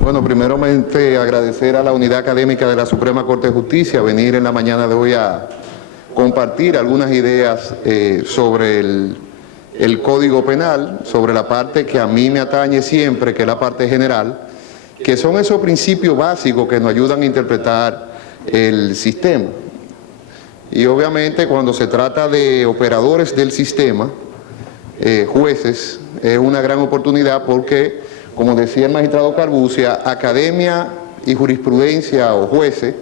Bueno, primeramente agradecer a la Unidad Académica de la Suprema Corte de Justicia venir en la mañana de hoy a compartir algunas ideas sobre el Código Penal, sobre la parte que a mí me atañe siempre, que es la parte general, que son esos principios básicos que nos ayudan a interpretar el sistema. Y obviamente cuando se trata de operadores del sistema, jueces, es una gran oportunidad porque, como decía el magistrado Carbucia, academia y jurisprudencia o jueces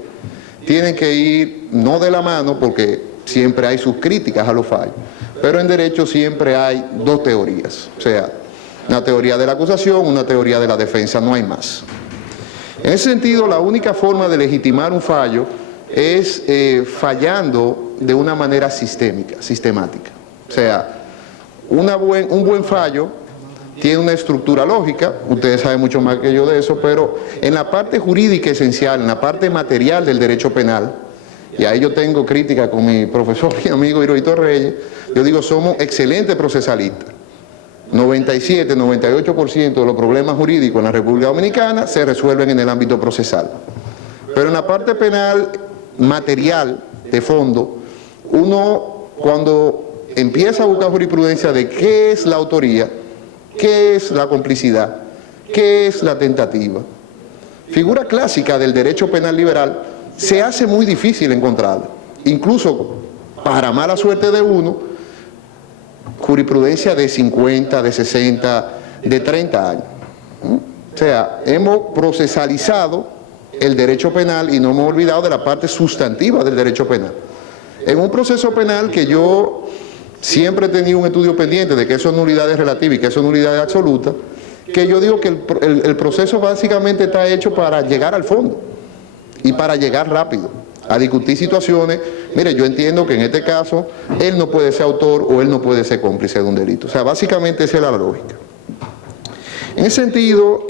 tienen que ir no de la mano porque siempre hay sus críticas a los fallos, pero en derecho siempre hay dos teorías, o sea, una teoría de la acusación, una teoría de la defensa, no hay más. En ese sentido, la única forma de legitimar un fallo es fallando de una manera sistemática. O sea, un buen fallo tiene una estructura lógica, ustedes saben mucho más que yo de eso, pero en la parte jurídica esencial, en la parte material del derecho penal, y ahí yo tengo crítica con mi profesor y amigo Hirohito Reyes, yo digo, somos excelentes procesalistas. 97, 98% de los problemas jurídicos en la República Dominicana se resuelven en el ámbito procesal. Pero en la parte penal, material, de fondo, uno cuando empieza a buscar jurisprudencia de qué es la autoría, qué es la complicidad, qué es la tentativa, figura clásica del derecho penal liberal, se hace muy difícil encontrarla. Incluso, para mala suerte de uno, jurisprudencia de 50, de 60, de 30 años. O sea, hemos procesalizado el derecho penal y no hemos olvidado de la parte sustantiva del derecho penal. En un proceso penal que yo siempre he tenido un estudio pendiente de que eso es nulidades relativas y que eso es nulidades absolutas, que yo digo que el proceso básicamente está hecho para llegar al fondo y para llegar rápido a discutir situaciones. Mire, yo entiendo que en este caso él no puede ser autor o él no puede ser cómplice de un delito. O sea, básicamente esa es la lógica. En ese sentido,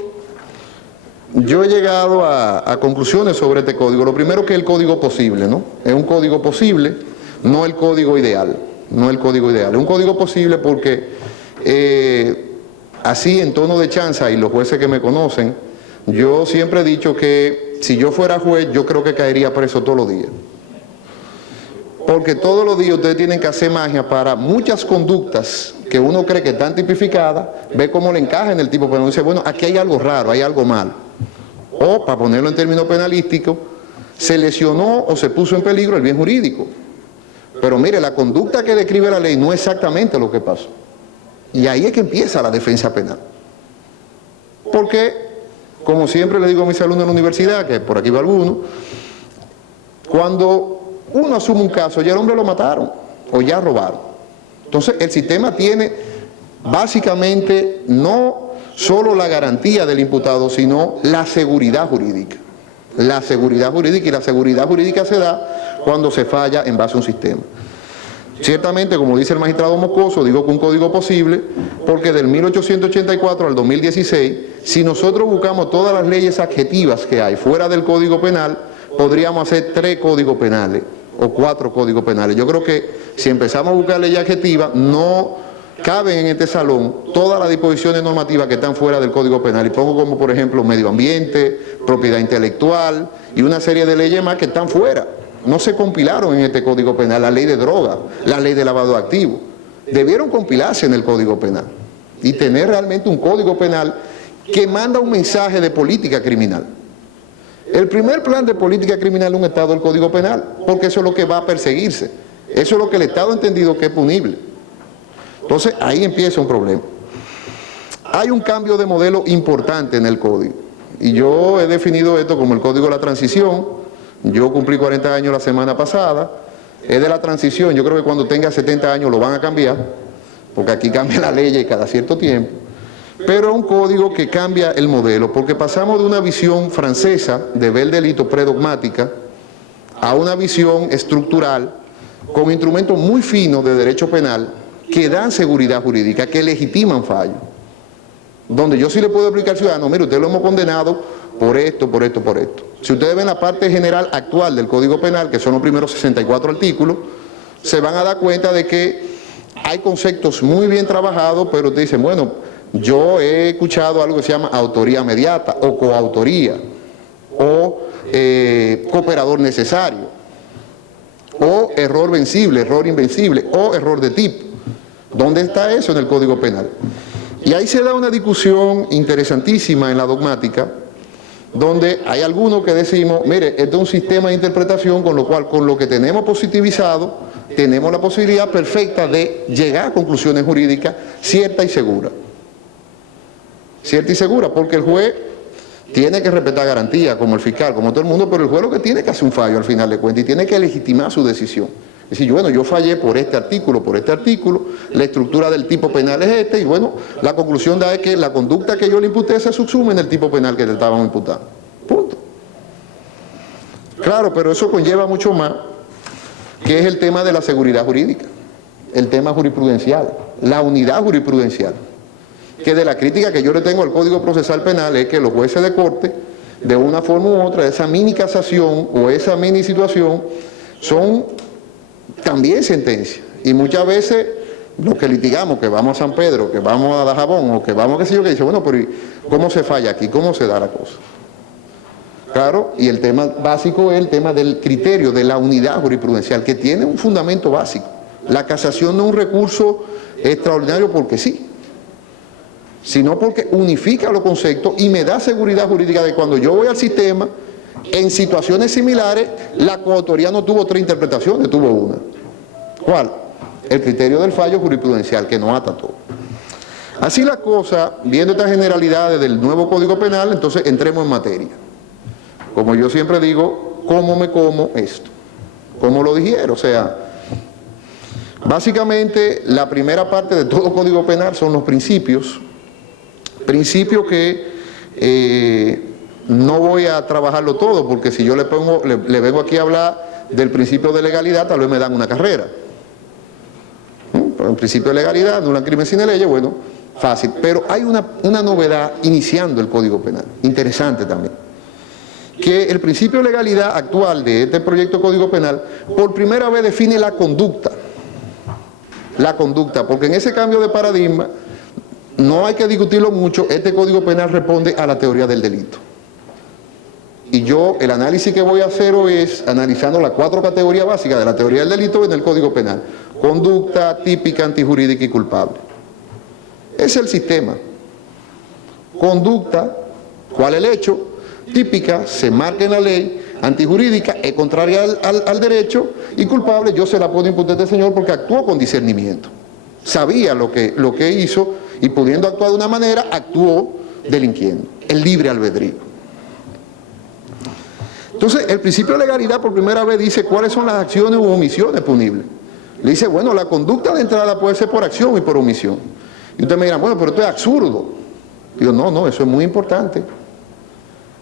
yo he llegado a conclusiones sobre este código. Lo primero que es el código posible, ¿no? Es un código posible, no el código ideal. No el código ideal. Es un código posible porque así en tono de chanza, y los jueces que me conocen, yo siempre he dicho que si yo fuera juez, yo creo que caería preso todos los días. Porque todos los días ustedes tienen que hacer magia para muchas conductas que uno cree que están tipificadas, ve cómo le encaja en el tipo penal. Dice, bueno, aquí hay algo raro, hay algo mal. O, para ponerlo en términos penalísticos, se lesionó o se puso en peligro el bien jurídico. Pero mire, la conducta que describe la ley no es exactamente lo que pasó. Y ahí es que empieza la defensa penal. Porque, como siempre le digo a mis alumnos en la universidad, que por aquí va alguno, cuando uno asume un caso, ya el hombre lo mataron o ya robaron. Entonces, el sistema tiene básicamente no solo la garantía del imputado, sino la seguridad jurídica. La seguridad jurídica, y la seguridad jurídica se da cuando se falla en base a un sistema. Ciertamente, como dice el magistrado Moscoso, digo que un código posible, porque del 1884 al 2016, si nosotros buscamos todas las leyes adjetivas que hay fuera del Código Penal, podríamos hacer 3 códigos penales o 4 códigos penales. Yo creo que si empezamos a buscar leyes adjetivas, no caben en este salón todas las disposiciones normativas que están fuera del Código Penal. Y pongo como, por ejemplo, medio ambiente, propiedad intelectual y una serie de leyes más que están fuera. No se compilaron en este Código Penal, la ley de droga, la ley de lavado de activos. Debieron compilarse en el Código Penal y tener realmente un Código Penal que manda un mensaje de política criminal. El primer plan de política criminal de un Estado es el Código Penal, porque eso es lo que va a perseguirse. Eso es lo que el Estado ha entendido que es punible. Entonces, ahí empieza un problema. Hay un cambio de modelo importante en el Código, y yo he definido esto como el Código de la Transición. Yo cumplí 40 años la semana pasada, es de la transición. Yo creo que cuando tenga 70 años lo van a cambiar, porque aquí cambia la ley cada cierto tiempo, pero es un código que cambia el modelo, porque pasamos de una visión francesa de ver el delito predogmática a una visión estructural con instrumentos muy finos de derecho penal que dan seguridad jurídica, que legitiman fallos, donde yo sí le puedo explicar al ciudadano, mire, usted lo hemos condenado por esto, por esto, por esto. Si ustedes ven la parte general actual del Código Penal, que son los primeros 64 artículos, se van a dar cuenta de que hay conceptos muy bien trabajados, pero te dicen, bueno, Yo he escuchado algo que se llama autoría mediata o coautoría o cooperador necesario o error vencible, error invencible o error de tipo. ¿Dónde está eso en el Código Penal? Y ahí se da una discusión interesantísima en la dogmática, donde hay algunos que decimos, mire, esto es un sistema de interpretación con lo cual, con lo que tenemos positivizado, tenemos la posibilidad perfecta de llegar a conclusiones jurídicas ciertas y seguras. Cierta y segura, porque el juez tiene que respetar garantías, como el fiscal, como todo el mundo, pero el juez lo que tiene que hacer un fallo al final de cuentas y tiene que legitimar su decisión. Es decir, bueno, yo fallé por este artículo, la estructura del tipo penal es este, y bueno, la conclusión da es que la conducta que yo le imputé se subsume en el tipo penal que le estaban imputando. Punto. Claro, pero eso conlleva mucho más, que es el tema de la seguridad jurídica, el tema jurisprudencial, la unidad jurisprudencial. Que de la crítica que yo le tengo al Código Procesal Penal es que los jueces de corte, de una forma u otra, esa mini casación o esa mini situación, son también sentencias. Y muchas veces los que litigamos, que vamos a San Pedro, que vamos a Dajabón, o que vamos a qué sé yo, que dice, bueno, pero ¿cómo se falla aquí? ¿Cómo se da la cosa? Claro, y el tema básico es el tema del criterio de la unidad jurisprudencial, que tiene un fundamento básico. La casación no es un recurso extraordinario porque sí, sino porque unifica los conceptos y me da seguridad jurídica de cuando yo voy al sistema, en situaciones similares, la coautoría no tuvo 3 interpretaciones, tuvo una. ¿Cuál? El criterio del fallo jurisprudencial, que no ata todo. Así la cosa, viendo estas generalidades del nuevo Código Penal, entonces entremos en materia. Como yo siempre digo, ¿cómo me como esto? ¿Cómo lo digiero? O sea, básicamente la primera parte de todo Código Penal son los principios. Principios que no voy a trabajarlo todo, porque si yo le vengo aquí a hablar del principio de legalidad, tal vez me dan una carrera. Pero el principio de legalidad, no un crimen sin ley, bueno, fácil. Pero hay una novedad iniciando el Código Penal, interesante también. Que el principio de legalidad actual de este proyecto de Código Penal, por primera vez define la conducta. La conducta, porque en ese cambio de paradigma, no hay que discutirlo mucho, este Código Penal responde a la teoría del delito. Y yo, el análisis que voy a hacer hoy es analizando las 4 categorías básicas de la teoría del delito en el Código Penal. Conducta, típica, antijurídica y culpable. Es el sistema. Conducta, ¿cuál es el hecho? Típica, se marca en la ley. Antijurídica, es contraria al derecho. Y culpable, yo se la puedo imputar a este señor porque actuó con discernimiento. Sabía lo que hizo y pudiendo actuar de una manera, actuó delinquiendo. El libre albedrío. Entonces, el principio de legalidad por primera vez dice cuáles son las acciones u omisiones punibles. Le dice, bueno, la conducta de entrada puede ser por acción y por omisión. Y ustedes me dirán, bueno, pero esto es absurdo. Digo, no, eso es muy importante.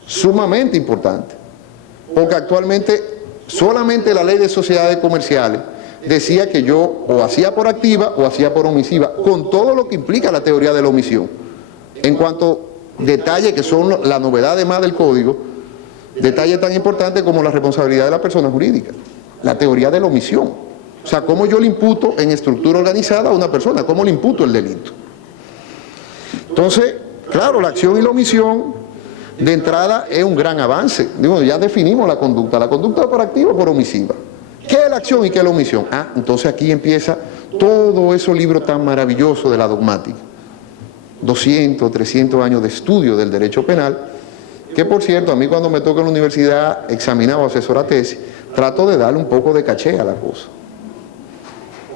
Sumamente importante. Porque actualmente solamente la ley de sociedades comerciales decía que yo o hacía por activa o hacía por omisiva, con todo lo que implica la teoría de la omisión. En cuanto a detalles que son la novedad además del código, detalles tan importantes como la responsabilidad de la persona jurídica, la teoría de la omisión. O sea, cómo yo le imputo en estructura organizada a una persona, cómo le imputo el delito. Entonces, claro, la acción y la omisión de entrada es un gran avance. Digo, ya definimos la conducta por activa o por omisiva. ¿Qué es la acción y qué es la omisión? Entonces aquí empieza todo ese libro tan maravilloso de la dogmática. 200, 300 años de estudio del derecho penal, que por cierto, a mí cuando me toca en la universidad examinar o asesorar tesis, trato de darle un poco de caché a la cosa.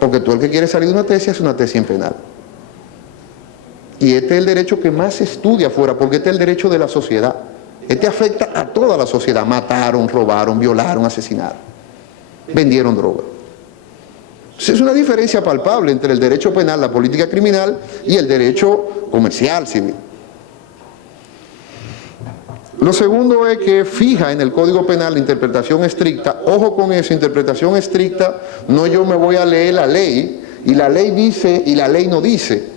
Porque tú el que quiere salir de una tesis es una tesis en penal. Y este es el derecho que más se estudia afuera, porque este es el derecho de la sociedad. Este afecta a toda la sociedad. Mataron, robaron, violaron, asesinaron. Vendieron droga. Es una diferencia palpable entre el derecho penal, la política criminal y el derecho comercial, civil. Lo segundo es que fija en el Código Penal la interpretación estricta. Ojo con eso, interpretación estricta, no yo me voy a leer la ley y la ley dice y la ley no dice.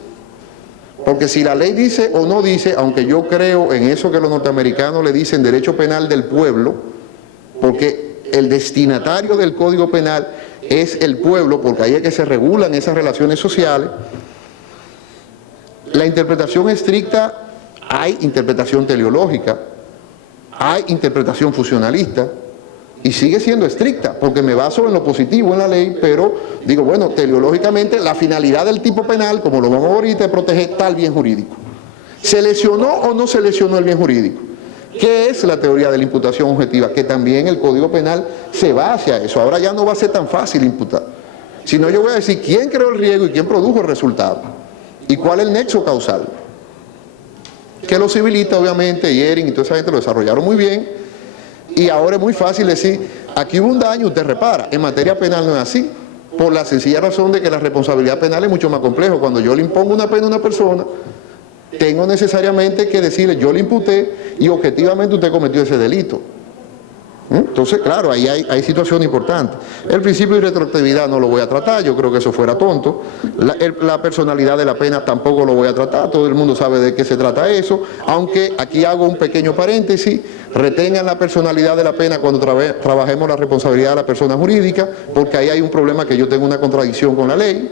Porque si la ley dice o no dice, aunque yo creo en eso que los norteamericanos le dicen derecho penal del pueblo, porque el destinatario del Código Penal es el pueblo, porque ahí es que se regulan esas relaciones sociales, la interpretación estricta, hay interpretación teleológica, hay interpretación fusionalista, y sigue siendo estricta, porque me baso en lo positivo en la ley, pero digo, bueno, teleológicamente la finalidad del tipo penal, como lo vamos a ver ahorita, es proteger tal bien jurídico. ¿Se lesionó o no se lesionó el bien jurídico? ¿Qué es la teoría de la imputación objetiva? Que también el Código Penal se va hacia eso. Ahora ya no va a ser tan fácil imputar, sino yo voy a decir quién creó el riesgo y quién produjo el resultado, y cuál es el nexo causal. Que los civilistas, obviamente, y Ehring y toda esa gente lo desarrollaron muy bien, y ahora es muy fácil decir, aquí hubo un daño, usted repara. En materia penal no es así, por la sencilla razón de que la responsabilidad penal es mucho más complejo. Cuando yo le impongo una pena a una persona, tengo necesariamente que decirle, yo le imputé y objetivamente usted cometió ese delito. Entonces, claro, ahí hay situaciones importantes. El principio de retroactividad no lo voy a tratar, yo creo que eso fuera tonto. La personalidad de la pena tampoco lo voy a tratar, todo el mundo sabe de qué se trata eso, aunque aquí hago un pequeño paréntesis, retengan la personalidad de la pena cuando trabajemos la responsabilidad de la persona jurídica, porque ahí hay un problema que yo tengo una contradicción con la ley.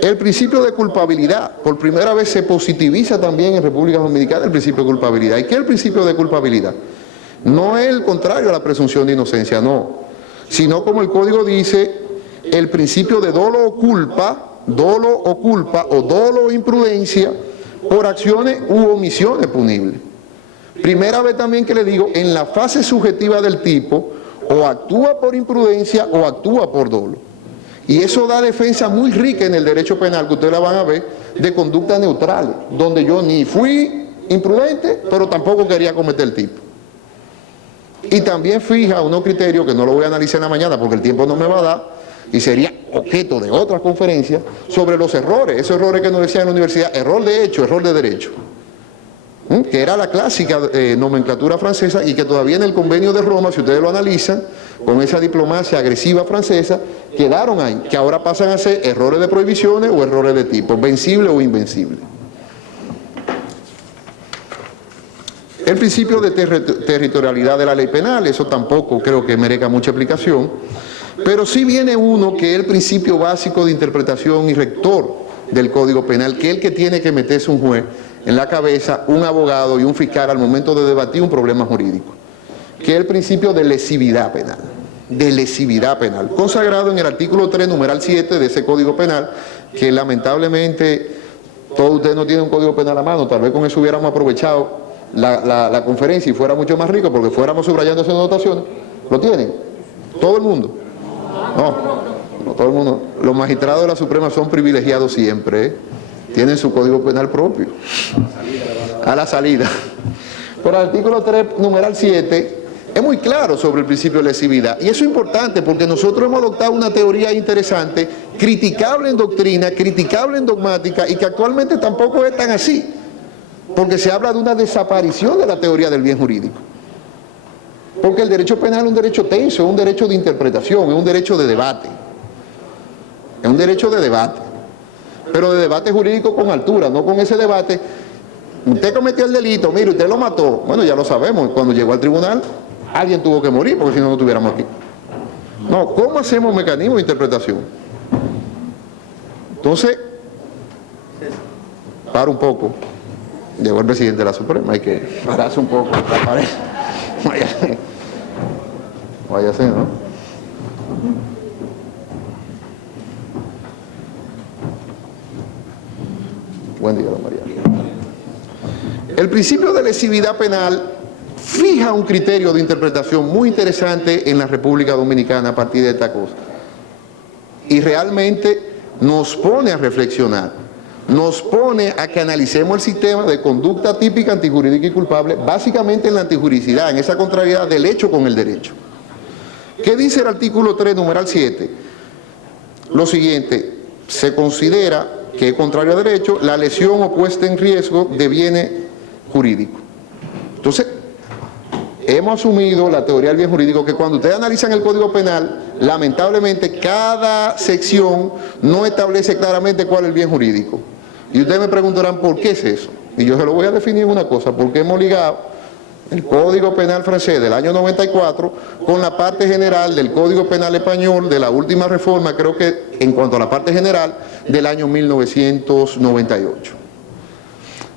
El principio de culpabilidad, por primera vez se positiviza también en República Dominicana el principio de culpabilidad. ¿Y qué es el principio de culpabilidad? No es el contrario a la presunción de inocencia, no, sino como el Código dice, el principio de dolo o culpa o dolo o imprudencia por acciones u omisiones punibles. Primera vez también que le digo, en la fase subjetiva del tipo, o actúa por imprudencia o actúa por dolo. Y eso da defensa muy rica en el derecho penal, que ustedes la van a ver, de conductas neutrales, donde yo ni fui imprudente, pero tampoco quería cometer el tipo. Y también fija unos criterios que no lo voy a analizar en la mañana porque el tiempo no me va a dar, y sería objeto de otras conferencias, sobre los errores, esos errores que nos decían en la universidad, error de hecho, error de derecho, que era la clásica nomenclatura francesa y que todavía en el Convenio de Roma, si ustedes lo analizan, con esa diplomacia agresiva francesa, quedaron ahí, que ahora pasan a ser errores de prohibiciones o errores de tipo, vencible o invencible. El principio de territorialidad de la ley penal, eso tampoco creo que merezca mucha explicación, pero sí viene uno que es el principio básico de interpretación y rector del Código Penal, que es el que tiene que meterse un juez en la cabeza, un abogado y un fiscal al momento de debatir un problema jurídico, que es el principio de lesividad penal, consagrado en el artículo 3, numeral 7 de ese Código Penal, que lamentablemente todos ustedes no tienen un Código Penal a mano, tal vez con eso hubiéramos aprovechado la conferencia y fuera mucho más rico porque fuéramos subrayando esas anotaciones. ¿Lo tienen? ¿Todo el mundo? No todo el mundo. Los magistrados de la Suprema son privilegiados siempre, ¿eh? Tienen su Código Penal propio. A la salida. Pero el artículo 3, numeral 7, es muy claro sobre el principio de lesividad. Y eso es importante porque nosotros hemos adoptado una teoría interesante, criticable en doctrina, criticable en dogmática, y que actualmente tampoco es tan así. Porque se habla de una desaparición de la teoría del bien jurídico. Porque el derecho penal es un derecho tenso, es un derecho de interpretación, es un derecho de debate. Es un derecho de debate. Pero de debate jurídico con altura, no con ese debate. Usted cometió el delito, mire, usted lo mató. Bueno, ya lo sabemos, cuando llegó al tribunal, alguien tuvo que morir, porque si no, no estuviéramos aquí. No, ¿cómo hacemos mecanismos de interpretación? Entonces, para un poco. Llegó el presidente de la Suprema, hay que pararse un poco, váyase, ¿no? Buen día, don María. El principio de lesividad penal fija un criterio de interpretación muy interesante en la República Dominicana a partir de esta cosa. Y realmente nos pone a reflexionar. Nos pone a que analicemos el sistema de conducta típica, antijurídica y culpable, básicamente en la antijuridicidad, en esa contrariedad del hecho con el derecho. ¿Qué dice el artículo 3, numeral 7? Lo siguiente, se considera que es contrario a derecho la lesión o puesta en riesgo de bienes jurídicos. Entonces, hemos asumido la teoría del bien jurídico, que cuando ustedes analizan el Código Penal, lamentablemente cada sección no establece claramente cuál es el bien jurídico. Y ustedes me preguntarán, ¿por qué es eso? Y yo se lo voy a definir en una cosa, porque hemos ligado el Código Penal francés del año 94 con la parte general del Código Penal español de la última reforma, creo que en cuanto a la parte general, del año 1998.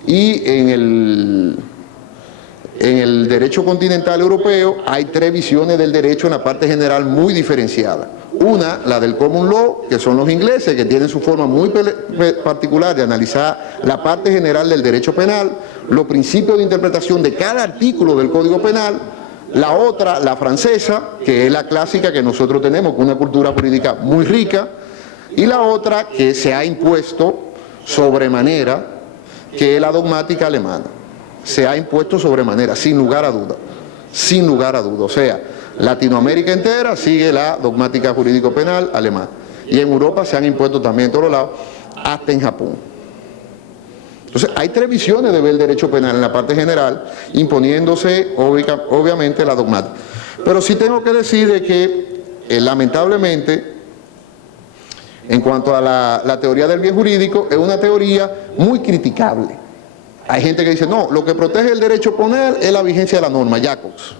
y en el derecho continental europeo hay tres visiones del derecho en la parte general muy diferenciada. Una, la del common law, que son los ingleses, que tienen su forma muy particular de analizar la parte general del derecho penal, los principios de interpretación de cada artículo del Código Penal. La otra, la francesa, que es la clásica que nosotros tenemos, con una cultura jurídica muy rica. Y la otra, que se ha impuesto sobremanera, que es la dogmática alemana. Se ha impuesto sobremanera, sin lugar a duda. Sin lugar a duda. O sea, Latinoamérica entera sigue la dogmática jurídico-penal alemana. Y en Europa se han impuesto también en todos lados, hasta en Japón. Entonces, hay tres visiones de ver el derecho penal en la parte general, imponiéndose obviamente la dogmática. Pero sí tengo que decir de que, lamentablemente, en cuanto a la teoría del bien jurídico, es una teoría muy criticable. Hay gente que dice, no, lo que protege el derecho penal es la vigencia de la norma, Jacobs.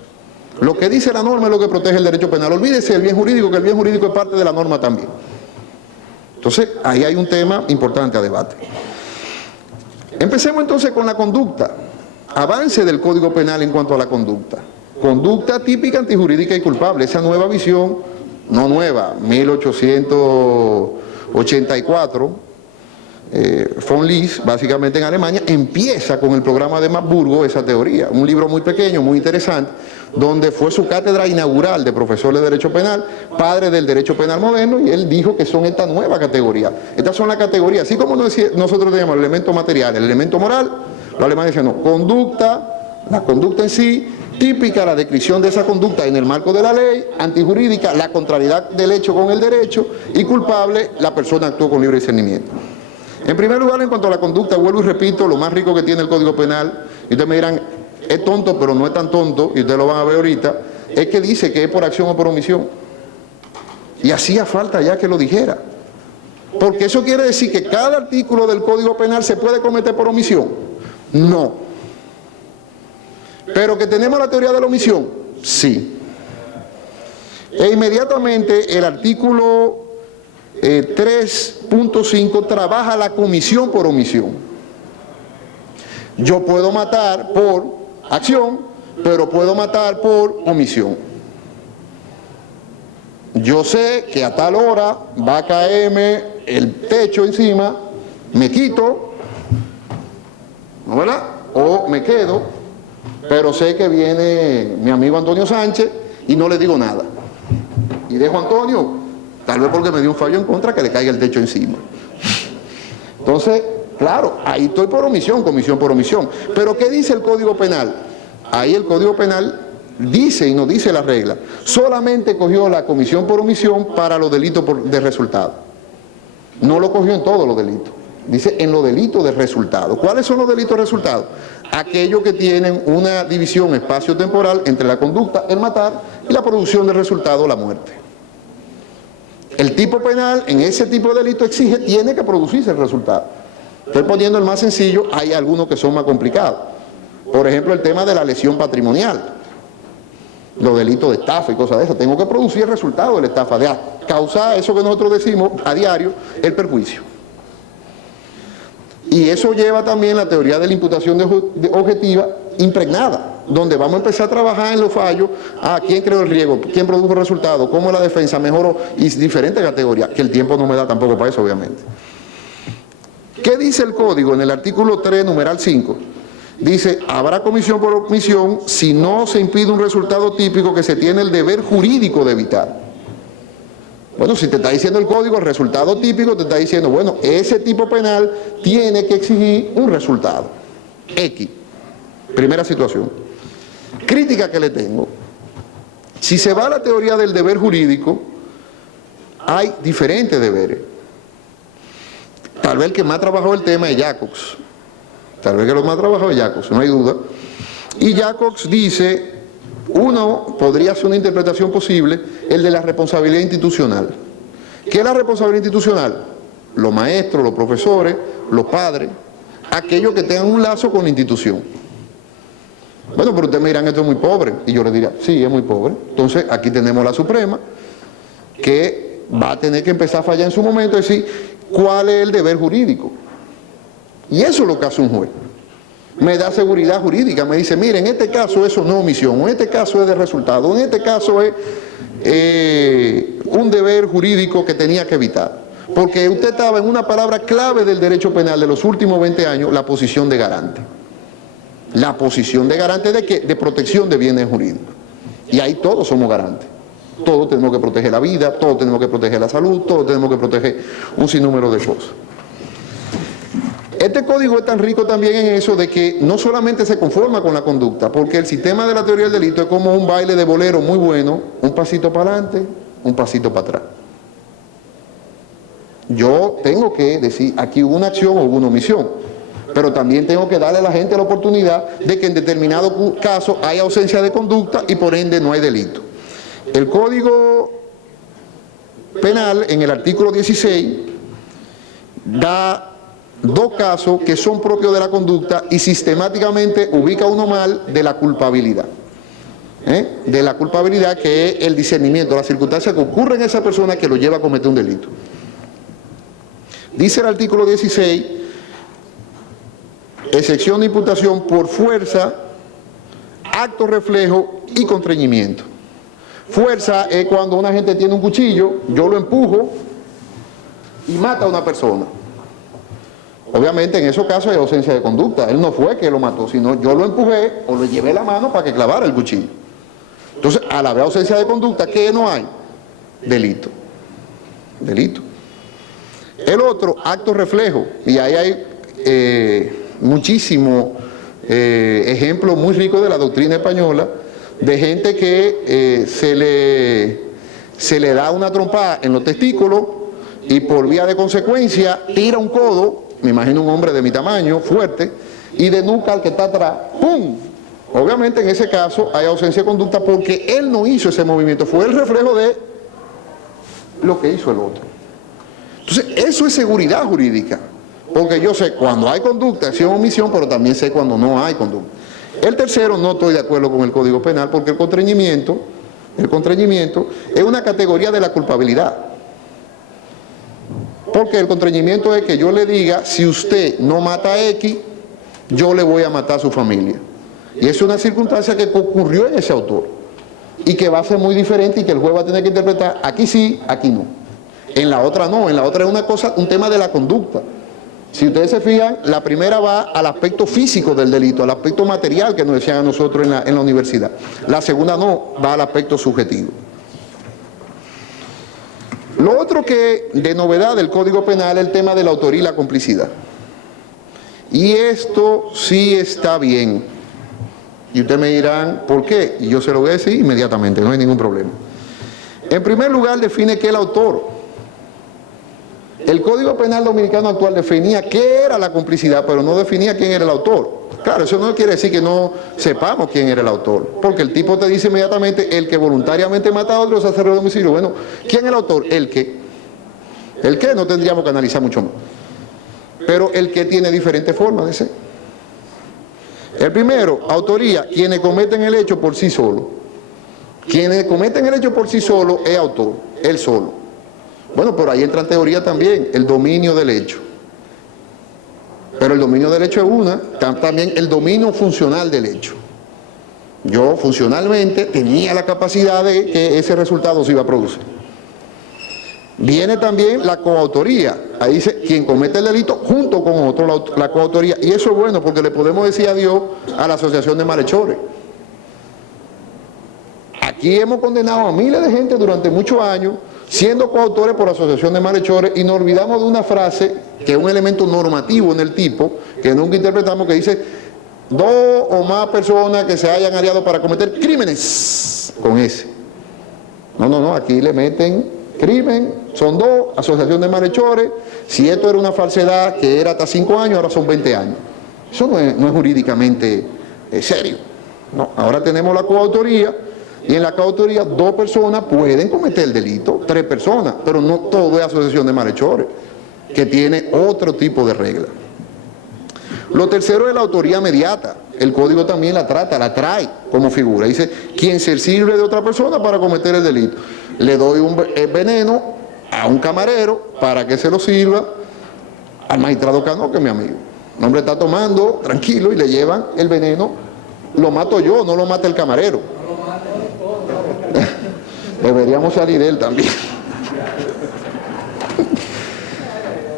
Lo que dice la norma es lo que protege el derecho penal. Olvídese del bien jurídico, que el bien jurídico es parte de la norma también. Entonces, ahí hay un tema importante a debate. Empecemos entonces con la conducta. Avance del Código Penal en cuanto a la conducta. Conducta típica, antijurídica y culpable. Esa nueva visión, no nueva, 1884, von Lis, básicamente en Alemania, empieza con el programa de Marburgo esa teoría. Un libro muy pequeño, muy interesante, donde fue su cátedra inaugural de profesor de Derecho Penal, padre del Derecho Penal moderno, y él dijo que son esta nueva categoría. Estas son las categorías, así como nosotros tenemos el elemento material, el elemento moral, los alemanes decían, no, conducta, la conducta en sí, típica la descripción de esa conducta en el marco de la ley, antijurídica, la contrariedad del hecho con el derecho, y culpable, la persona actuó con libre discernimiento. En primer lugar, en cuanto a la conducta, vuelvo y repito, lo más rico que tiene el Código Penal, y ustedes me dirán, es tonto, pero no es tan tonto, y ustedes lo van a ver ahorita, es que dice que es por acción o por omisión. Y hacía falta ya que lo dijera. Porque eso quiere decir que cada artículo del Código Penal se puede cometer por omisión. No. Pero que tenemos la teoría de la omisión, sí. E inmediatamente el artículo 3.5 trabaja la comisión por omisión. Yo puedo matar por acción, pero puedo matar por omisión. Yo sé que a tal hora va a caerme el techo encima, me quito, ¿no verdad? O me quedo, pero sé que viene mi amigo Antonio Sánchez y no le digo nada. Y dejo a Antonio, tal vez porque me dio un fallo en contra, que le caiga el techo encima. Entonces, claro, ahí estoy por omisión, comisión por omisión. Pero ¿qué dice el Código Penal? Ahí el Código Penal dice, y no dice la regla, solamente cogió la comisión por omisión para los delitos de resultado. No lo cogió en todos los delitos. Dice en los delitos de resultado. ¿Cuáles son los delitos de resultado? Aquellos que tienen una división espacio-temporal entre la conducta, el matar, y la producción del resultado, la muerte. El tipo penal en ese tipo de delito exige, tiene que producirse el resultado. Estoy poniendo el más sencillo, hay algunos que son más complicados. Por ejemplo, el tema de la lesión patrimonial, los delitos de estafa y cosas de eso. Tengo que producir el resultado de la estafa, de causar eso que nosotros decimos a diario, el perjuicio. Y eso lleva también la teoría de la imputación objetiva impregnada, donde vamos a empezar a trabajar en los fallos, quién creó el riesgo, quién produjo el resultado, cómo la defensa mejoró, y diferentes categorías, que el tiempo no me da tampoco para eso, obviamente. ¿Qué dice el Código en el artículo 3, numeral 5? Dice, habrá comisión por omisión si no se impide un resultado típico que se tiene el deber jurídico de evitar. Bueno, si te está diciendo el Código, el resultado típico, te está diciendo, bueno, ese tipo penal tiene que exigir un resultado. X. Primera situación. Crítica que le tengo. Si se va a la teoría del deber jurídico, hay diferentes deberes. Tal vez el que más trabajó el tema es Jacobs. Tal vez que lo más trabajado es Jacobs, no hay duda. Y Jacobs dice, uno podría hacer una interpretación posible, el de la responsabilidad institucional. ¿Qué es la responsabilidad institucional? Los maestros, los profesores, los padres, aquellos que tengan un lazo con la institución. Bueno, pero ustedes me dirán, esto es muy pobre. Y yo les diría, sí, es muy pobre. Entonces, aquí tenemos la Suprema, que va a tener que empezar a fallar en su momento, es decir, ¿cuál es el deber jurídico? Y eso es lo que hace un juez. me da seguridad jurídica, me dice, mire, en este caso eso no es omisión, en este caso es de resultado, en este caso es un deber jurídico que tenía que evitar. Porque usted estaba en una palabra clave del derecho penal de los últimos 20 años, la posición de garante. La posición de garante ¿de qué? De protección de bienes jurídicos. Y ahí todos somos garantes. Todos tenemos que proteger la vida, todos tenemos que proteger la salud, todos tenemos que proteger un sinnúmero de cosas. Este código es tan rico también en eso de que no solamente se conforma con la conducta, porque el sistema de la teoría del delito es como un baile de bolero muy bueno, un pasito para adelante, un pasito para atrás. Yo tengo que decir, aquí hubo una acción o hubo una omisión, pero también tengo que darle a la gente la oportunidad de que en determinado caso hay ausencia de conducta y por ende no hay delito. El Código Penal, en el artículo 16, da dos casos que son propios de la conducta y sistemáticamente ubica uno mal de la culpabilidad. De la culpabilidad, que es el discernimiento, la circunstancia que ocurre en esa persona que lo lleva a cometer un delito. Dice el artículo 16, excepción de imputación por fuerza, acto reflejo y constreñimiento. Fuerza es cuando una gente tiene un cuchillo, yo lo empujo y mata a una persona. Obviamente en esos casos hay ausencia de conducta, él no fue que lo mató, sino yo lo empujé o le llevé la mano para que clavara el cuchillo. Entonces, a la vez ausencia de conducta, ¿qué no hay? Delito. Delito. El otro, acto reflejo, y ahí hay muchísimos ejemplos muy ricos de la doctrina española, de gente que se le da una trompada en los testículos y por vía de consecuencia tira un codo, me imagino un hombre de mi tamaño, fuerte, y de nuca al que está atrás, ¡pum! Obviamente en ese caso hay ausencia de conducta porque él no hizo ese movimiento, fue el reflejo de lo que hizo el otro. Entonces, eso es seguridad jurídica, porque yo sé cuando hay conducta, acción o omisión, pero también sé cuando no hay conducta. El tercero, no estoy de acuerdo con el Código Penal, porque el constreñimiento es una categoría de la culpabilidad. Porque el constreñimiento es que yo le diga, si usted no mata a X, yo le voy a matar a su familia. Y es una circunstancia que ocurrió en ese autor, y que va a ser muy diferente y que el juez va a tener que interpretar, aquí sí, aquí no. En la otra no, en la otra es una cosa, un tema de la conducta. Si ustedes se fijan, la primera va al aspecto físico del delito, al aspecto material que nos decían a nosotros en la universidad. La segunda no, va al aspecto subjetivo. Lo otro que de novedad del Código Penal es el tema de la autoría y la complicidad. Y esto sí está bien. Y ustedes me dirán, ¿por qué? Y yo se lo voy a decir inmediatamente, no hay ningún problema. En primer lugar, define qué es el autor. El Código Penal dominicano actual definía qué era la complicidad, pero no definía quién era el autor. Claro, eso no quiere decir que no sepamos quién era el autor, porque el tipo te dice inmediatamente, el que voluntariamente mata a otro es hacerlo de homicidio. Bueno, ¿quién es el autor? El que. El que no tendríamos que analizar mucho más. Pero el que tiene diferentes formas de ser. El primero, autoría, quienes cometen el hecho por sí solo. Quienes cometen el hecho por sí solo es autor, él solo. Bueno, pero ahí entra en teoría también el dominio del hecho. Pero el dominio del hecho es una, también el dominio funcional del hecho. Yo funcionalmente tenía la capacidad de que ese resultado se iba a producir. Viene también la coautoría, ahí dice quien comete el delito junto con otro, la coautoría. Y eso es bueno porque le podemos decir adiós a la asociación de malhechores. Aquí hemos condenado a miles de gente durante muchos años siendo coautores por asociación de malhechores y nos olvidamos de una frase que es un elemento normativo en el tipo, que nunca interpretamos, que dice 2 o más personas que se hayan aliado para cometer crímenes con ese. No, aquí le meten crimen, son 2, asociación de malhechores, si esto era una falsedad que era hasta 5 años, ahora son 20 años. Eso no es jurídicamente serio. No, ahora tenemos la coautoría. Y en la coautoría 2 personas pueden cometer el delito, 3 personas, pero no todo es asociación de malhechores, que tiene otro tipo de regla. Lo tercero es la autoría mediata. El código también la trata, la trae como figura. Dice, quien se sirve de otra persona para cometer el delito. Le doy un veneno a un camarero para que se lo sirva al magistrado Cano, que es mi amigo. El hombre está tomando tranquilo y le llevan el veneno. Lo mato yo, no lo mata el camarero. Deberíamos salir de él también.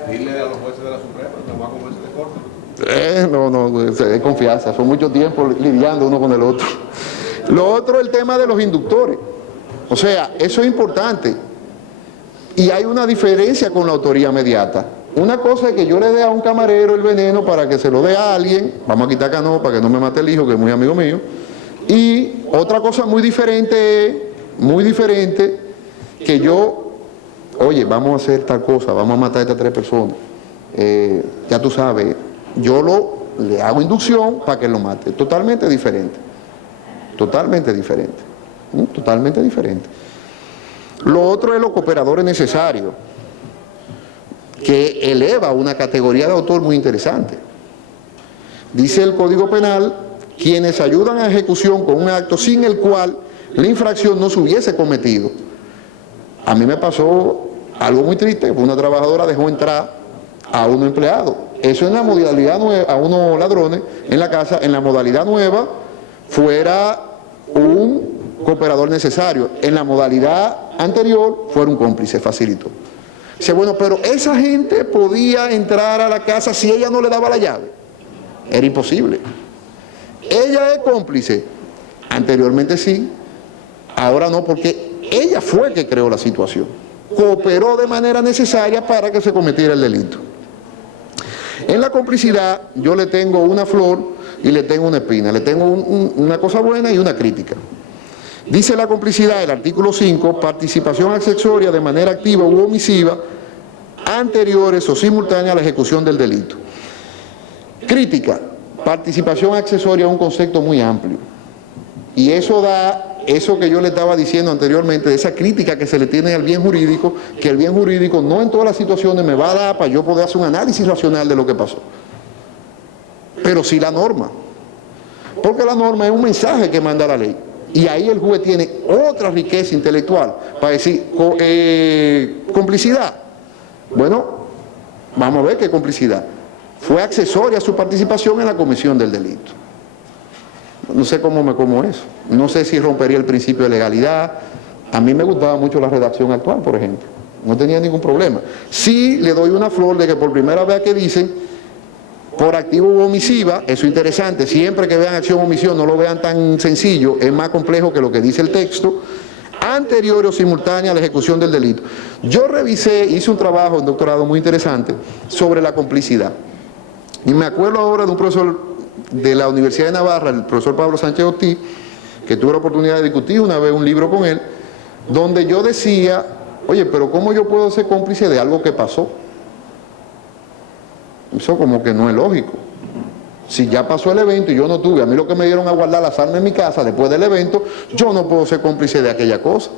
Dile a los jueces de la Suprema, no va a comerse de corte. No, es confianza. Son mucho tiempo lidiando uno con el otro. Lo otro es el tema de los inductores. O sea, eso es importante. Y hay una diferencia con la autoría inmediata. Una cosa es que yo le dé a un camarero el veneno para que se lo dé a alguien, vamos a quitar Cano para que no me mate el hijo, que es muy amigo mío. Y otra cosa muy diferente, que yo, oye, vamos a hacer tal cosa, vamos a matar a estas 3 personas. Ya tú sabes, yo le hago inducción para que lo mate. Totalmente diferente. Totalmente diferente. Totalmente diferente. Lo otro es los cooperadores necesarios, que eleva una categoría de autor muy interesante. Dice el Código Penal, quienes ayudan a ejecución con un acto sin el cual la infracción no se hubiese cometido. A mí me pasó algo muy triste, una trabajadora dejó entrar a un empleado. Eso en la modalidad nueva, a unos ladrones en la casa, en la modalidad nueva, fuera un cooperador necesario. En la modalidad anterior, fuera un cómplice, facilitó. Dice, bueno, pero esa gente podía entrar a la casa si ella no le daba la llave. Era imposible. Ella es cómplice. Anteriormente sí, ahora no, porque ella fue que creó la situación. Cooperó de manera necesaria para que se cometiera el delito. En la complicidad yo le tengo una flor y le tengo una espina. Le tengo una cosa buena y una crítica. Dice la complicidad, el artículo 5, participación accesoria de manera activa u omisiva, anteriores o simultáneas a la ejecución del delito. Crítica, participación accesoria es un concepto muy amplio. Y eso da, eso que yo le estaba diciendo anteriormente, de esa crítica que se le tiene al bien jurídico, que el bien jurídico no en todas las situaciones me va a dar para yo poder hacer un análisis racional de lo que pasó. Pero sí la norma. Porque la norma es un mensaje que manda la ley. Y ahí el juez tiene otra riqueza intelectual para decir, complicidad. Bueno, vamos a ver qué complicidad. Fue accesoria a su participación en la comisión del delito. No sé cómo me como eso. No sé si rompería el principio de legalidad. A mí me gustaba mucho la redacción actual, por ejemplo. No tenía ningún problema. Sí le doy una flor de que por primera vez que dicen por activo u omisiva, eso es interesante, siempre que vean acción o omisión no lo vean tan sencillo, es más complejo que lo que dice el texto, anterior o simultánea a la ejecución del delito. Yo revisé, hice un trabajo, un doctorado muy interesante, sobre la complicidad. Y me acuerdo ahora de un profesor de la Universidad de Navarra, el profesor Pablo Sánchez Ortiz, que tuve la oportunidad de discutir una vez un libro con él, donde yo decía, oye, pero ¿cómo yo puedo ser cómplice de algo que pasó? Eso como que no es lógico. Si ya pasó el evento y yo no tuve, a mí lo que me dieron a guardar las armas en mi casa después del evento, yo no puedo ser cómplice de aquella cosa.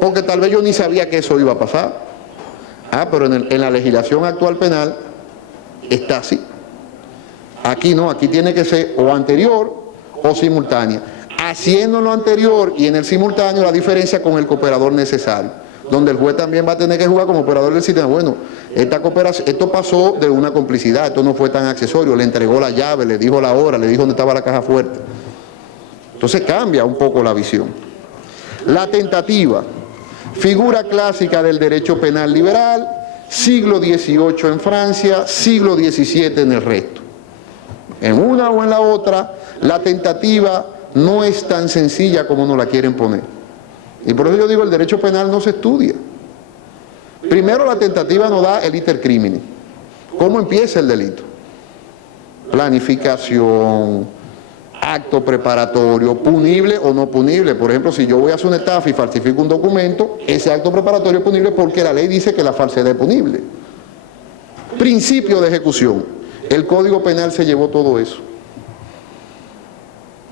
Porque tal vez yo ni sabía que eso iba a pasar. Pero en la legislación actual penal está así. Aquí no, aquí tiene que ser o anterior o simultánea. Haciendo lo anterior y en el simultáneo la diferencia con el cooperador necesario, donde el juez también va a tener que jugar como operador del sistema. Bueno, esta cooperación, esto pasó de una complicidad, esto no fue tan accesorio, le entregó la llave, le dijo la hora, le dijo dónde estaba la caja fuerte. Entonces cambia un poco la visión. La tentativa, figura clásica del derecho penal liberal, siglo XVIII en Francia, siglo XVII en el resto. En una o en la otra, la tentativa no es tan sencilla como nos la quieren poner. Y por eso yo digo, el derecho penal no se estudia. Primero, la tentativa nos da el iter crimini. ¿Cómo empieza el delito? Planificación, acto preparatorio, punible o no punible. Por ejemplo, si yo voy a hacer una estafa y falsifico un documento, ese acto preparatorio es punible porque la ley dice que la falsedad es punible. Principio de ejecución. El Código Penal se llevó todo eso.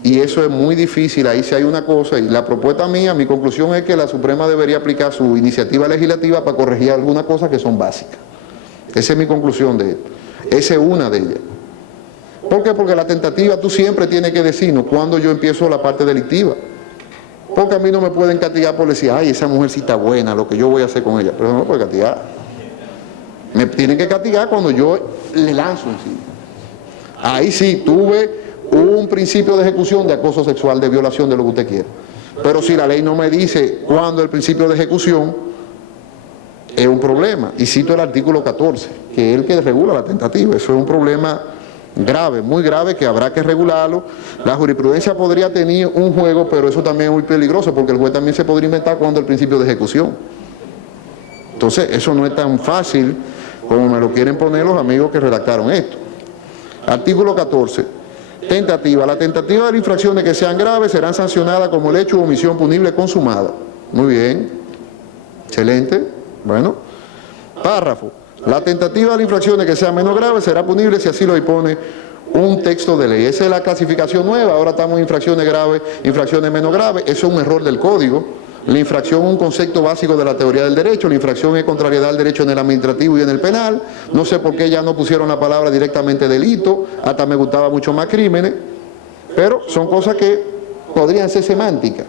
Y eso es muy difícil, ahí sí hay una cosa, y la propuesta mía, mi conclusión es que la Suprema debería aplicar su iniciativa legislativa para corregir algunas cosas que son básicas. Esa es mi conclusión de esto. Esa es una de ellas. ¿Por qué? Porque la tentativa tú siempre tienes que decirnos cuando yo empiezo la parte delictiva. Porque a mí no me pueden castigar por decir, ay, esa mujer sí está buena, lo que yo voy a hacer con ella. Pero no me puede castigar. Me tienen que castigar cuando yo le lanzo encima. Ahí sí tuve un principio de ejecución de acoso sexual, de violación, de lo que usted quiera. Pero si la ley no me dice cuándo el principio de ejecución, es un problema. Y cito el artículo 14, que es el que regula la tentativa. Eso es un problema grave, muy grave, que habrá que regularlo. La jurisprudencia podría tener un juego, pero eso también es muy peligroso, porque el juez también se podría inventar cuándo el principio de ejecución. Entonces, eso no es tan fácil como me lo quieren poner los amigos que redactaron esto. Artículo 14. Tentativa. La tentativa de las infracciones que sean graves serán sancionadas como el hecho o omisión punible consumada. Muy bien. Excelente. Bueno. Párrafo. La tentativa de las infracciones que sean menos graves será punible si así lo dispone un texto de ley. Esa es la clasificación nueva. Ahora estamos en infracciones graves, infracciones menos graves. Eso es un error del código. La infracción es un concepto básico de la teoría del derecho. La infracción es contrariedad al derecho en el administrativo y en el penal. No sé por qué ya no pusieron la palabra directamente delito. Hasta me gustaba mucho más crímenes. Pero son cosas que podrían ser semánticas.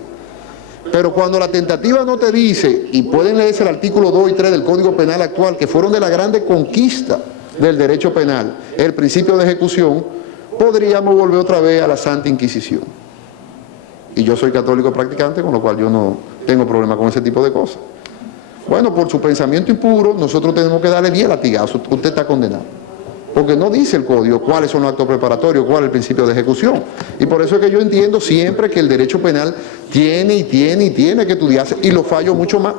Pero cuando la tentativa no te dice, y pueden leerse el artículo 2 y 3 del Código Penal actual, que fueron de la grande conquista del derecho penal, el principio de ejecución, podríamos volver otra vez a la Santa Inquisición. Y yo soy católico practicante, con lo cual yo no tengo problema con ese tipo de cosas. Bueno, por su pensamiento impuro, nosotros tenemos que darle 10 latigazos. Usted está condenado. Porque no dice el código cuáles son los actos preparatorios, cuál es el principio de ejecución. Y por eso es que yo entiendo siempre que el derecho penal tiene que estudiarse, y lo fallo mucho más.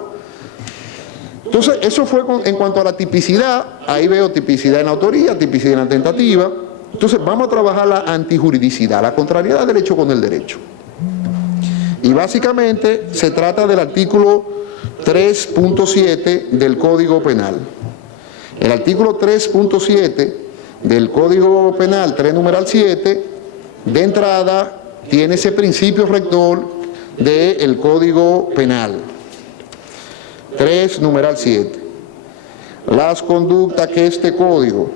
Entonces, eso fue en cuanto a la tipicidad. Ahí veo tipicidad en la autoría, tipicidad en la tentativa. Entonces, vamos a trabajar la antijuridicidad, la contrariedad del hecho con el derecho. Y básicamente se trata del artículo 3.7 del Código Penal. El artículo 3.7 del Código Penal, 3 numeral 7, de entrada tiene ese principio rector del Código Penal. 3 numeral 7. Las conductas que este código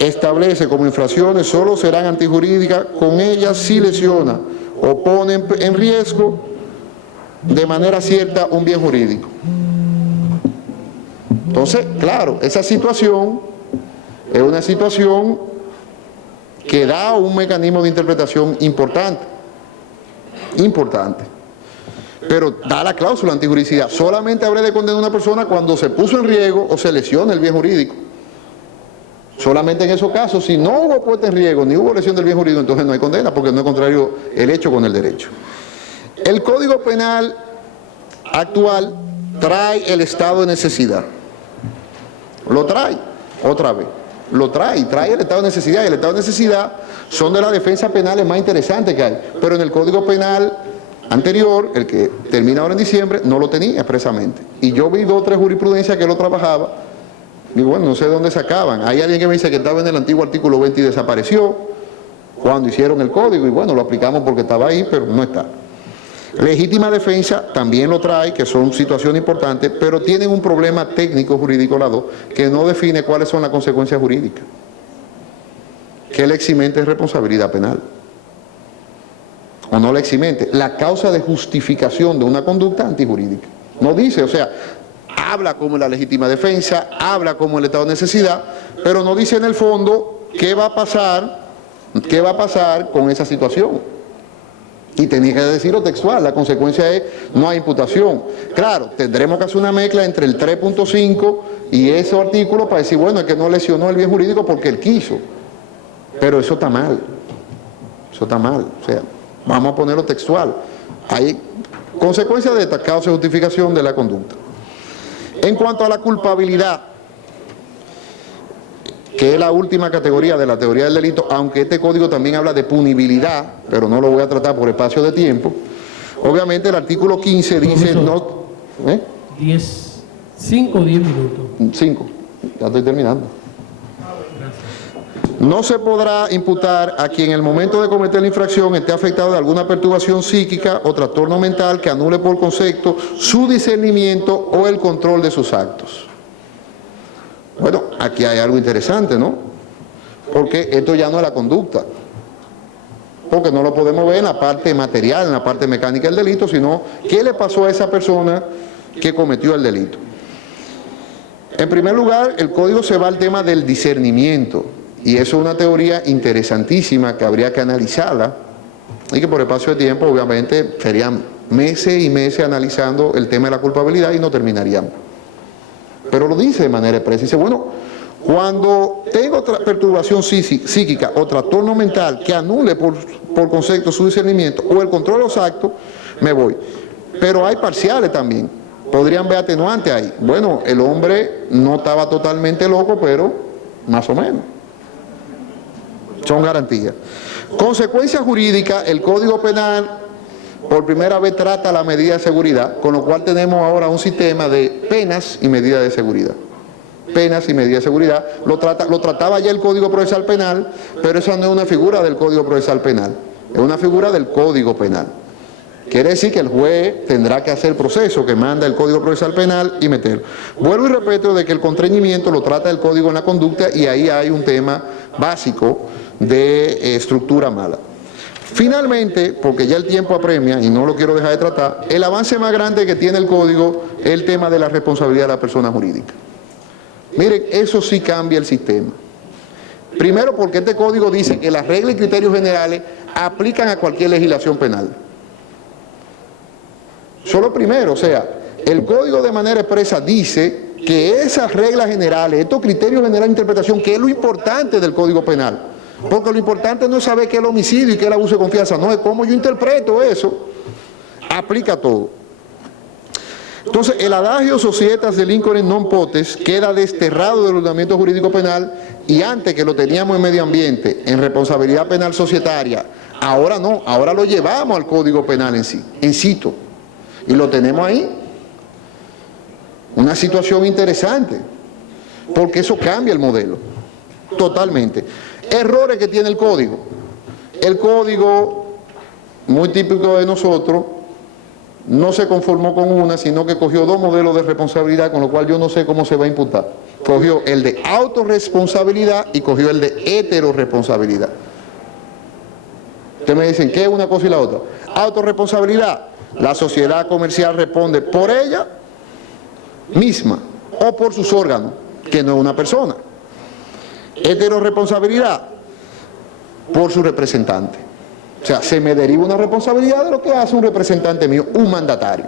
establece como infracciones solo serán antijurídicas con ellas si lesiona o pone en riesgo de manera cierta un bien jurídico. Entonces, claro, esa situación es una situación que da un mecanismo de interpretación importante, pero da la cláusula antijuridicidad. Solamente habré de condenar a una persona cuando se puso en riesgo o se lesiona el bien jurídico. Solamente en esos casos, si no hubo puesta en riesgo ni hubo lesión del bien jurídico, entonces no hay condena, porque no es contrario el hecho con el derecho. El Código Penal actual trae el estado de necesidad. Lo trae, otra vez. Lo trae el estado de necesidad, y el estado de necesidad son de las defensas penales más interesantes que hay. Pero en el Código Penal anterior, el que termina ahora en diciembre, no lo tenía expresamente. Y yo vi 2 o 3 jurisprudencias que lo trabajaba. Y bueno, no sé de dónde sacaban. Hay alguien que me dice que estaba en el antiguo artículo 20 y desapareció cuando hicieron el código, y bueno, lo aplicamos porque estaba ahí, pero no está. Legítima defensa también lo trae, que son situaciones importantes, pero tienen un problema técnico jurídico las dos, que no define cuáles son las consecuencias jurídicas. ¿Qué le eximente es responsabilidad penal? ¿O no le eximente? La causa de justificación de una conducta antijurídica. No dice, o sea, habla como la legítima defensa, habla como el estado de necesidad, pero no dice en el fondo qué va a pasar con esa situación. Y tenía que decirlo textual, la consecuencia es no hay imputación. Claro, tendremos que hacer una mezcla entre el 3.5 y ese artículo para decir, bueno, es que no lesionó el bien jurídico porque él quiso. Pero eso está mal. Eso está mal. O sea, vamos a ponerlo textual. Hay consecuencias de esta causa de justificación de la conducta. En cuanto a la culpabilidad, que es la última categoría de la teoría del delito, aunque este código también habla de punibilidad, pero no lo voy a tratar por espacio de tiempo. Obviamente el artículo 15 dice... Profesor, no, 5 o 10 minutos. 5, ya estoy terminando. No se podrá imputar a quien en el momento de cometer la infracción esté afectado de alguna perturbación psíquica o trastorno mental que anule por concepto su discernimiento o el control de sus actos. Bueno, aquí hay algo interesante, ¿no? Porque esto ya no es la conducta. Porque no lo podemos ver en la parte material, en la parte mecánica del delito, sino qué le pasó a esa persona que cometió el delito. En primer lugar, el código se va al tema del discernimiento, y eso es una teoría interesantísima que habría que analizarla, y que por el paso de tiempo, obviamente, serían meses y meses analizando el tema de la culpabilidad y no terminaríamos. Pero lo dice de manera expresa, dice, bueno, cuando tengo otra perturbación psíquica o trastorno mental que anule por concepto su discernimiento o el control de los actos, me voy. Pero hay parciales también, podrían ver atenuantes ahí. Bueno, el hombre no estaba totalmente loco, pero más o menos. Son garantías. Consecuencia jurídica, el Código Penal por primera vez trata la medida de seguridad, con lo cual tenemos ahora un sistema de penas y medidas de seguridad. Penas y medidas de seguridad, lo trataba ya el Código Procesal Penal, pero esa no es una figura del Código Procesal Penal, es una figura del Código Penal. Quiere decir que el juez tendrá que hacer el proceso que manda el Código Procesal Penal y meterlo. Vuelvo y repito de que el contrañimiento lo trata el Código en la conducta y ahí hay un tema básico de estructura mala. Finalmente, porque ya el tiempo apremia y no lo quiero dejar de tratar, el avance más grande que tiene el Código es el tema de la responsabilidad de la persona jurídica. Miren, eso sí cambia el sistema. Primero porque este Código dice que las reglas y criterios generales aplican a cualquier legislación penal. Solo primero, o sea, el Código de manera expresa dice que esas reglas generales, estos criterios generales de interpretación, que es lo importante del Código Penal, porque lo importante no es saber qué es el homicidio y qué es el abuso de confianza, no, es cómo yo interpreto eso, aplica a todo. Entonces, el adagio societas delinquere non potest queda desterrado del ordenamiento jurídico penal, y antes que lo teníamos en medio ambiente, en responsabilidad penal societaria, ahora no, ahora lo llevamos al Código Penal en sí, en cito, y lo tenemos ahí. Una situación interesante, porque eso cambia el modelo, totalmente. Errores que tiene el Código. El Código, muy típico de nosotros, no se conformó con una, sino que cogió dos modelos de responsabilidad, con lo cual yo no sé cómo se va a imputar. Cogió el de autorresponsabilidad y cogió el de heteroresponsabilidad. Ustedes me dicen, ¿qué es una cosa y la otra? Autorresponsabilidad, la sociedad comercial responde por ella misma o por sus órganos, que no es una persona. Heteroresponsabilidad, por su representante. O sea, se me deriva una responsabilidad de lo que hace un representante mío, un mandatario.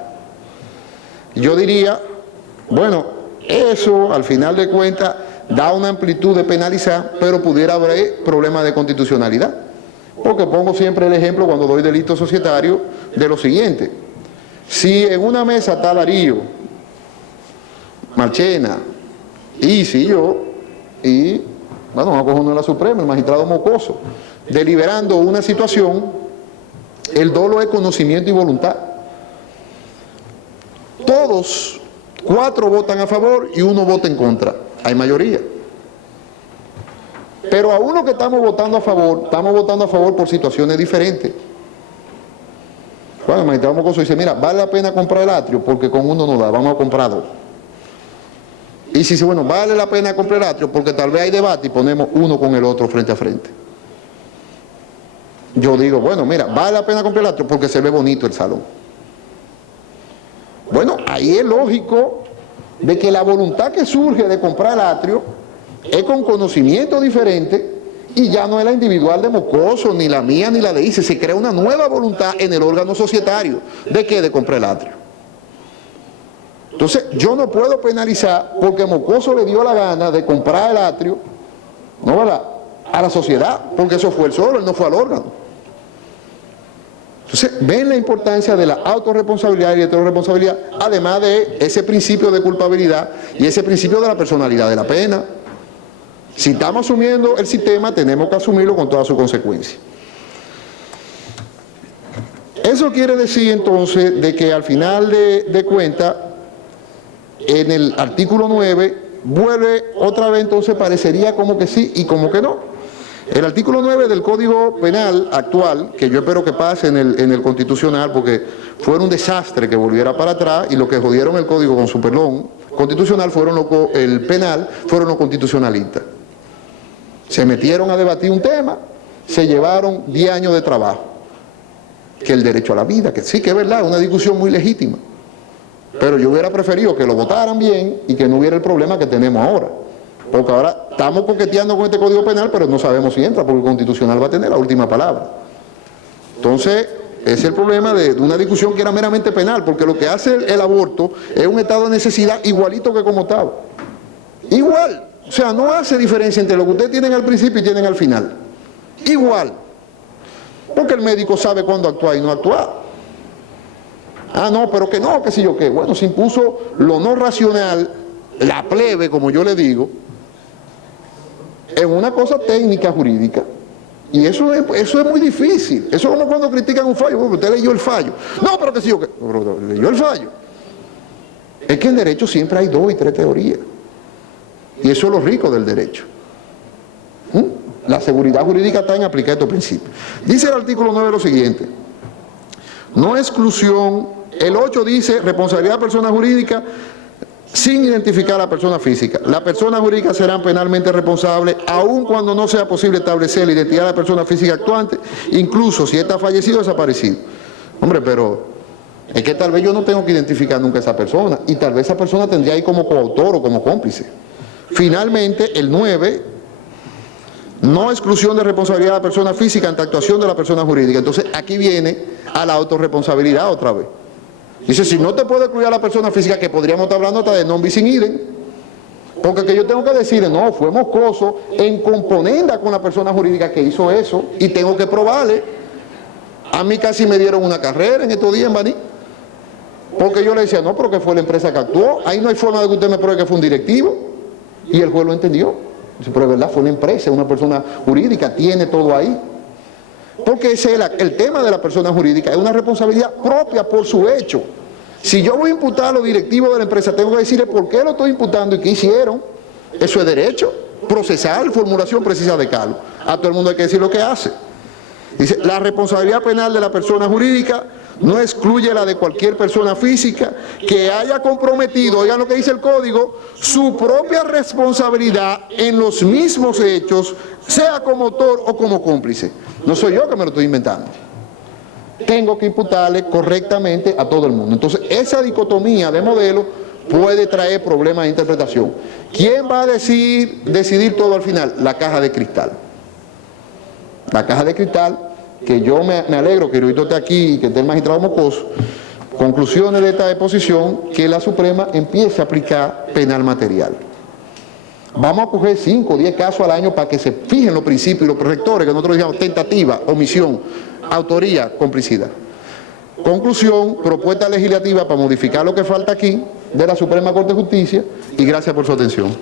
Yo diría, bueno, eso al final de cuentas da una amplitud de penalizar, pero pudiera haber problemas de constitucionalidad. Porque pongo siempre el ejemplo cuando doy delito societario de lo siguiente. Si en una mesa está Darío, Marchena, y yo, y bueno, vamos a coger uno de la Suprema, el magistrado Mocoso, deliberando una situación, el dolo es conocimiento y voluntad. Todos, 4 votan a favor y 1 vota en contra, hay mayoría. Pero a uno que estamos votando a favor por situaciones diferentes. Bueno, el magistrado Mocoso dice, mira, vale la pena comprar el atrio porque con uno no da, vamos a comprar 2. Y si dice, bueno, vale la pena comprar el atrio porque tal vez hay debate y ponemos uno con el otro frente a frente. Yo digo, bueno, mira, vale la pena comprar el atrio porque se ve bonito el salón. Bueno, ahí es lógico de que la voluntad que surge de comprar el atrio es con conocimiento diferente y ya no es la individual de Mocoso, ni la mía, ni la de Ice. Se crea una nueva voluntad en el órgano societario. ¿De qué? De comprar el atrio. Entonces, yo no puedo penalizar porque Mocoso le dio la gana de comprar el atrio, ¿no, verdad?, a la sociedad, porque eso fue él solo, él no fue al órgano. Entonces, ven la importancia de la autorresponsabilidad y la heteroresponsabilidad, además de ese principio de culpabilidad y ese principio de la personalidad de la pena. Si estamos asumiendo el sistema, tenemos que asumirlo con todas sus consecuencias. Eso quiere decir entonces de que al final de cuentas, en el artículo 9, vuelve otra vez, entonces parecería como que sí y como que no. El artículo 9 del Código Penal actual, que yo espero que pase en el Constitucional, porque fue un desastre que volviera para atrás, y lo que jodieron el Código con su perdón constitucional el penal, fueron los constitucionalistas. Se metieron a debatir un tema, se llevaron 10 años de trabajo. Que el derecho a la vida, que sí que es verdad, una discusión muy legítima. Pero yo hubiera preferido que lo votaran bien y que no hubiera el problema que tenemos ahora. Porque ahora estamos coqueteando con este Código Penal, pero no sabemos si entra, porque el Constitucional va a tener la última palabra. Entonces, ese es el problema de una discusión que era meramente penal, porque lo que hace el aborto es un estado de necesidad igualito que como estaba. Igual. O sea, no hace diferencia entre lo que ustedes tienen al principio y tienen al final. Igual. Porque el médico sabe cuándo actuar y no actuar. Ah, no, pero que no, que si yo qué. Bueno, se impuso lo no racional, la plebe, como yo le digo, en una cosa técnica jurídica. Y eso es muy difícil. Eso es como cuando critican un fallo. Bueno, usted leyó el fallo. No, pero que si yo qué. Pero leyó el fallo. Es que en derecho siempre hay 2 y 3 teorías. Y eso es lo rico del derecho. La seguridad jurídica está en aplicar estos principios. Dice el artículo 9 lo siguiente. No exclusión. El 8 dice responsabilidad de persona jurídica sin identificar a la persona física. Las personas jurídicas serán penalmente responsables aun cuando no sea posible establecer la identidad de la persona física actuante, incluso si ésta ha fallecido o desaparecido. Hombre, pero es que tal vez yo no tengo que identificar nunca a esa persona y tal vez esa persona tendría ahí como coautor o como cómplice. Finalmente, el 9, no exclusión de responsabilidad de la persona física ante actuación de la persona jurídica. Entonces, aquí viene a la autorresponsabilidad otra vez. Dice, si no te puede excluir a la persona física, que podríamos estar hablando hasta de non bis in idem, porque que yo tengo que decirle, no, fue Moscoso en componenda con la persona jurídica que hizo eso, y tengo que probarle. A mí casi me dieron una carrera en estos días en Baní, porque yo le decía, no, pero que fue la empresa que actuó, ahí no hay forma de que usted me pruebe que fue un directivo, y el juez lo entendió. Dice, pero es verdad, fue una empresa, una persona jurídica, tiene todo ahí. Porque ese es el tema de la persona jurídica, es una responsabilidad propia por su hecho. Si yo voy a imputar a los directivos de la empresa, tengo que decirle por qué lo estoy imputando y qué hicieron. Eso es derecho procesal, formulación precisa de cargo. A todo el mundo hay que decir lo que hace. Dice, la responsabilidad penal de la persona jurídica no excluye la de cualquier persona física que haya comprometido, oigan lo que dice el código, su propia responsabilidad en los mismos hechos, sea como autor o como cómplice. No soy yo que me lo estoy inventando. Tengo que imputarle correctamente a todo el mundo. Entonces, esa dicotomía de modelo puede traer problemas de interpretación. ¿Quién va a decidir todo al final? La caja de cristal. La caja de cristal, que yo me alegro que Hirohito esté aquí y que esté el magistrado Moscoso. Conclusiones de esta exposición, que la Suprema empiece a aplicar penal material. Vamos a coger 5 o 10 casos al año para que se fijen los principios y los rectores, que nosotros digamos tentativa, omisión, autoría, complicidad. Conclusión, propuesta legislativa para modificar lo que falta aquí de la Suprema Corte de Justicia, y gracias por su atención.